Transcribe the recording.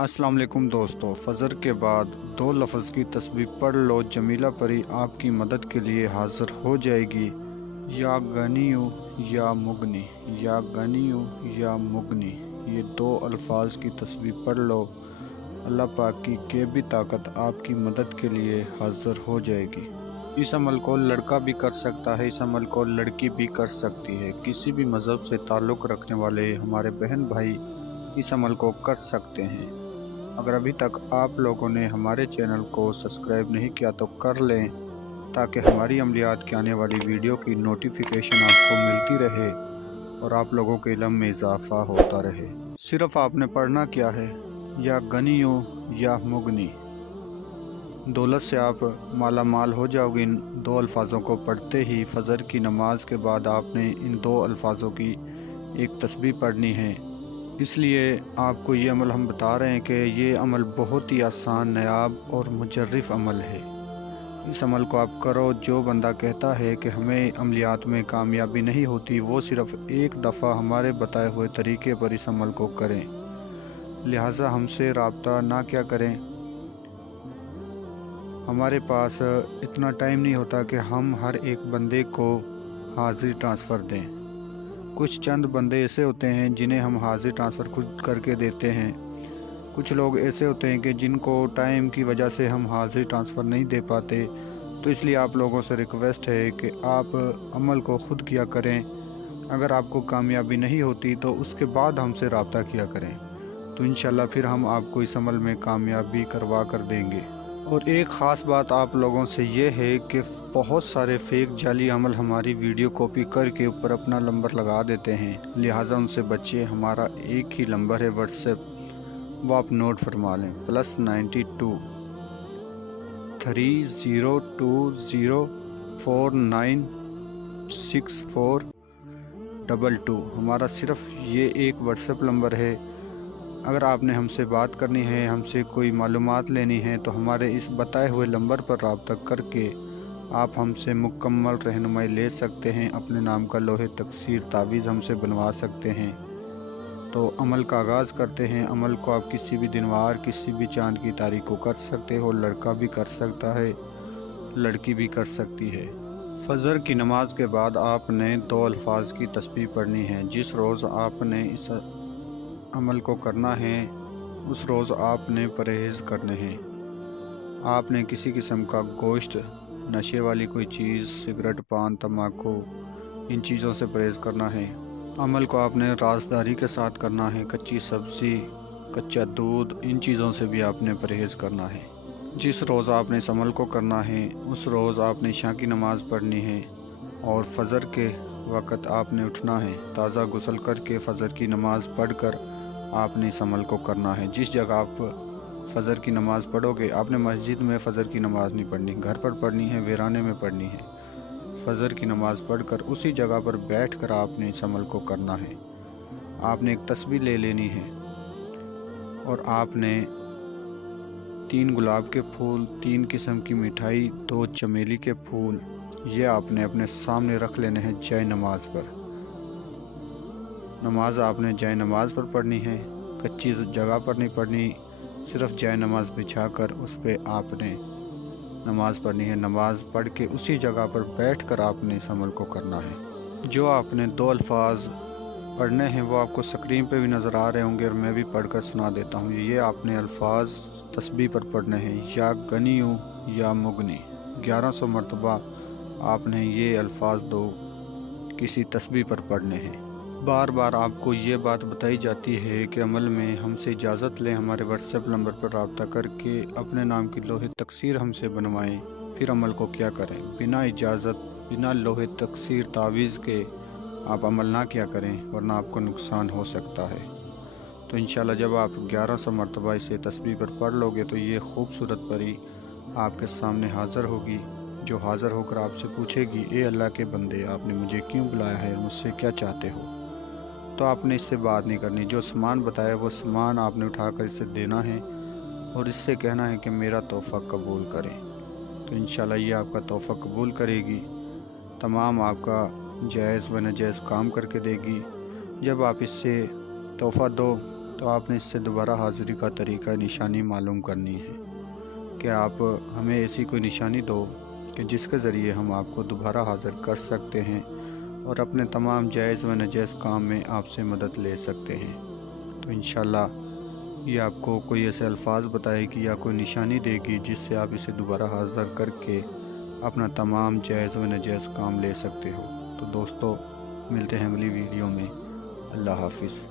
अस्सलाम वालेकुम दोस्तों, फ़जर के बाद दो लफ्ज़ की तस्बीह पढ़ लो, जमीला परी आपकी मदद के लिए हाज़िर हो जाएगी। या गनियु या मुगनी, या गनियु या मुगनी, ये दो अल्फाज की तस्बीह पढ़ लो, अल्लाह पाक की गैबी ताकत आपकी मदद के लिए हाज़िर हो जाएगी। इस अमल को लड़का भी कर सकता है, इस अमल को लड़की भी कर सकती है। किसी भी मज़हब से ताल्लुक़ रखने वाले हमारे बहन भाई इस अमल को कर सकते हैं। अगर अभी तक आप लोगों ने हमारे चैनल को सब्सक्राइब नहीं किया तो कर लें, ताकि हमारी अमलियात की आने वाली वीडियो की नोटिफिकेशन आपको मिलती रहे और आप लोगों के इल्म में इजाफ़ा होता रहे। सिर्फ़ आपने पढ़ना क्या है, या गनियो या मुगनी। दौलत से आप माला माल हो जाओगे। इन दो अल्फाज़ों को पढ़ते ही फ़जर की नमाज के बाद आपने इन दो अल्फाज़ों की एक तस्बीह पढ़नी है। इसलिए आपको ये अमल हम बता रहे हैं कि ये अमल बहुत ही आसान, नायाब और मुजर्रिफ अमल है। इस अमल को आप करो। जो बंदा कहता है कि हमें अमलियात में कामयाबी नहीं होती, वो सिर्फ़ एक दफ़ा हमारे बताए हुए तरीके पर इस अमल को करें। लिहाजा हमसे रब्ता ना क्या करें। हमारे पास इतना टाइम नहीं होता कि हम हर एक बंदे को हाज़िरी ट्रांसफ़र दें। कुछ चंद बंदे ऐसे होते हैं जिन्हें हम हाज़िरी ट्रांसफ़र खुद करके देते हैं। कुछ लोग ऐसे होते हैं कि जिनको टाइम की वजह से हम हाज़िरी ट्रांसफ़र नहीं दे पाते। तो इसलिए आप लोगों से रिक्वेस्ट है कि आप अमल को ख़ुद किया करें। अगर आपको कामयाबी नहीं होती तो उसके बाद हमसे रब्ता किया करें, तो इंशाल्लाह फिर हम आपको इस अमल में कामयाबी करवा कर देंगे। और एक ख़ास बात आप लोगों से ये है कि बहुत सारे फेक जाली अमल हमारी वीडियो कॉपी करके ऊपर अपना नंबर लगा देते हैं। लिहाजा उनसे बचिए। हमारा एक ही नंबर है व्हाट्सएप, वो आप नोट फरमा लें, +92 3020496422। हमारा सिर्फ़ ये एक व्हाट्सएप नंबर है। अगर आपने हमसे बात करनी है, हमसे कोई मालूमात लेनी है, तो हमारे इस बताए हुए नंबर पर रब्ता करके आप हमसे मुकम्मल रहनुमाई ले सकते हैं। अपने नाम का लोहे तकसीर तावीज़ हमसे बनवा सकते हैं। तो अमल का आगाज़ करते हैं। अमल को आप किसी भी दिनवार, किसी भी चाँद की तारीख को कर सकते हो। लड़का भी कर सकता है, लड़की भी कर सकती है। फ़जर की नमाज के बाद आपने दो अल्फाज की तस्बीह पढ़नी है। जिस रोज़ आपने इस अमल को करना है, उस रोज़ आपने परहेज़ करने हैं। आपने किसी किस्म का गोश्त, नशे वाली कोई चीज़, सिगरेट, पान, तम्बाकू, इन चीज़ों से परहेज़ करना है। अमल को आपने राज़दारी के साथ करना है। कच्ची सब्ज़ी, कच्चा दूध, इन चीज़ों से भी आपने परहेज़ करना है। जिस रोज़ आपने इस अमल को करना है, उस रोज़ आपने इशा की नमाज़ पढ़नी है और फ़जर के वक़्त आपने उठना है। ताज़ा गुस्ल करके फ़जर की नमाज़ पढ़कर आपने इस अमल को करना है। जिस जगह आप फ़जर की नमाज़ पढ़ोगे, आपने मस्जिद में फ़जर की नमाज़ नहीं पढ़नी, घर पर पढ़नी है, वीराने में पढ़नी है। फ़जर की नमाज़ पढ़कर उसी जगह पर बैठकर आपने इस अमल को करना है। आपने एक तस्बीह ले लेनी है और आपने 3 गुलाब के फूल, 3 किस्म की मिठाई, 2 चमेली के फूल, ये आपने अपने सामने रख लेने हैं जय नमाज पर। नमाज आपने जय नमाज पर पढ़नी है, कच्ची जगह पर नहीं पढ़नी। सिर्फ़ जय नमाज बिछा कर उस पर आपने नमाज पढ़नी है। नमाज पढ़ के उसी जगह पर बैठकर आपने इस अमल को करना है। जो आपने दो अल्फाज पढ़ने हैं वो आपको स्क्रीन पे भी नज़र आ रहे होंगे और मैं भी पढ़कर सुना देता हूँ। ये आपने अल्फाज तस्बीह पर पढ़ने हैं, या गनियु या मुगनी। 1100 मरतबा आपने ये अल्फाज दो किसी तस्बीह पर पढ़ने हैं। बार बार आपको ये बात बताई जाती है कि अमल में हमसे इजाज़त लें। हमारे व्हाट्सएप नंबर पर रब्ता करके अपने नाम की लोहे तकसीर हमसे बनवाएं, फिर अमल को क्या करें। बिना इजाज़त, बिना लोहे तकसीर तावीज़ के आप अमल ना किया करें, वरना आपको नुकसान हो सकता है। तो इंशाल्लाह जब आप 1100 मरतबा इसे तस्बीह पर पढ़ लोगे तो ये खूबसूरत परी आपके सामने हाज़िर होगी, जो हाज़िर होकर आपसे पूछेगी, ए अल्लाह के बंदे, आपने मुझे क्यों बुलाया है, मुझसे क्या चाहते हो। तो आपने इससे बात नहीं करनी। जो सामान बताया वो सामान आपने उठाकर इसे देना है और इससे कहना है कि मेरा तोहफ़ा कबूल करें। तो इंशाल्लाह ये आपका तोहफ़ा कबूल करेगी, तमाम आपका जायज़ व नाजायज़ काम करके देगी। जब आप इससे तोहफ़ा दो تو آپ نے اس سے دوبارہ حاضری کا طریقہ نشانی معلوم کرنی ہے کہ آپ ہمیں ایسی کوئی نشانی دو کہ جس کے ذریعے ہم آپ کو دوبارہ حاضر کر سکتے ہیں اور اپنے تمام جائز و ناجائز کام میں آپ سے مدد لے سکتے ہیں۔ تو انشاءاللہ یہ آپ کو کوئی ایسے الفاظ بتائے گی یا کوئی نشانی دے گی جس سے آپ اسے دوبارہ حاضر کر کے اپنا تمام جائز و ناجائز کام لے سکتے ہو۔ تو دوستو، ملتے ہیں اگلی ویڈیو میں۔ اللہ حافظ۔